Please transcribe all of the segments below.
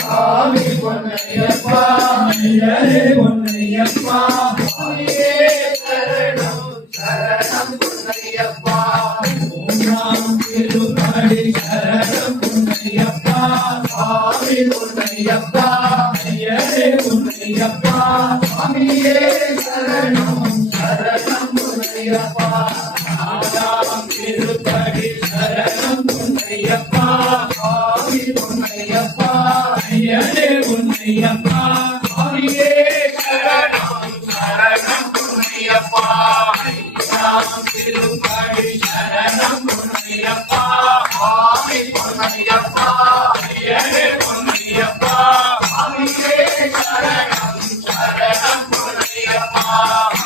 சாமி பொன்னையப்பா ஐயரே பொன்னையப்பா சுவாமியே சரணம் சரணம் பொன்னையப்பா ஓம் திருப்படி சரணம் பொன்னையப்பா சுவாமி பொன்னையப்பா ஐயரே பொன்னையப்பா சுவாமியே சரணம் சரணம் பொன்னையப்பா ஆதாம் திருப்படி சரணம் பொன்னையப்பா சுவாமி பொன்னையப்பா ஐயரே பொன்னையப்பா சுவாமியே சரணம் சரணம் பொன்னையப்பா ஆதாம் திருப்படி சரணம் பொன்னையப்பா சுவாமி பொன்னையப்பா ஐயரே பொன்னையப்பா சுவாமியே சரணம் சரணம் பொன்னையப்பா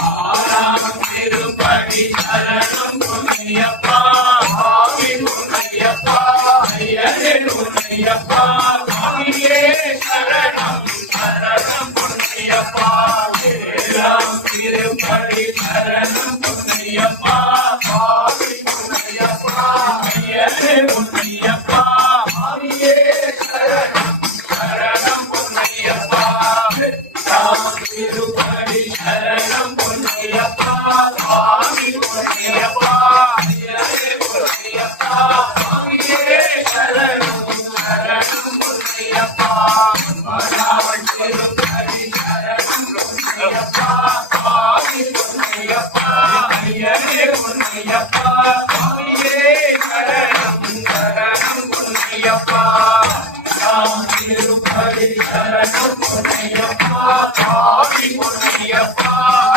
ஆறாம் திருப்படி சரணம் பொன்னையப்பா சுவாமி பொன்னையப்பா ஐயரே பொன்னையப்பா சுவாமியே சரணம் சரணம் பொன்னையப்பா ஏழாம் திருப்படி சரணம் பொன்னையப்பா சுவாமி பொன்னையப்பா ஐயரே பொன்னையப்பா சுவாமியே சரணம் சரணம் பொன்னையப்பா எட்டாம் திருப்படி சரணம் பொன்னையப்பா சுவாமி பொன்னையப்பா ஐயரே பொன்னையப்பா சுவாமியே சரணம் சரணம் பொன்னையப்பா ஒன்பதாம் திருப்படி சரணம் பொன்னையப்பா சுவாமி பொன்னையப்பா ஐயரே பொன்னையப்பா சுவாமியே சரணம் சரணம் பொன்னையப்பா பத்தாம் திருப்படி சரணம் பொன்னையப்பா சுவாமி பொன்னையப்பா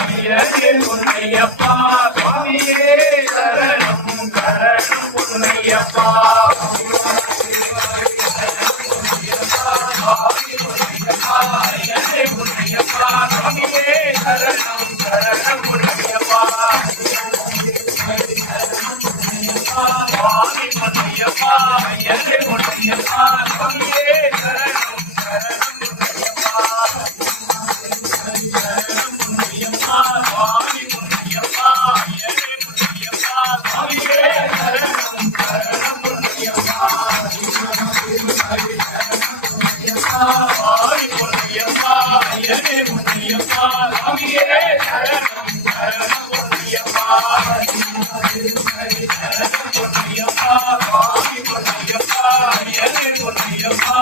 ஐயரே பொன்னையப்பா சுவாமியே சரணம் சரணம் பொன்னையப்பா ஐயரே பொன்னையப்பா சுவாமியே சரணம் சரணம் பொன்னையப்பா சுவாமி பொன்னையப்பா ஐயரே பொன்னையப்பா சுவாமியே சரணம் சரணம் பொன்னையப்பா பொன்னையப்பா சுவாமி பொன்னையப்பா ஐயரே பொன்னையப்பா சுவாமியே சரணம் சரணம் பொன்னையப்பா சுவாமி பொன்னையப்பா ஐயரே பொன்னையப்பா சுவாமியே சரணம் சரணம் பொன்னையப்பா பொன்னையப்பா சுவாமி பொன்னையப்பா ஐயரே பொன்னையப்பா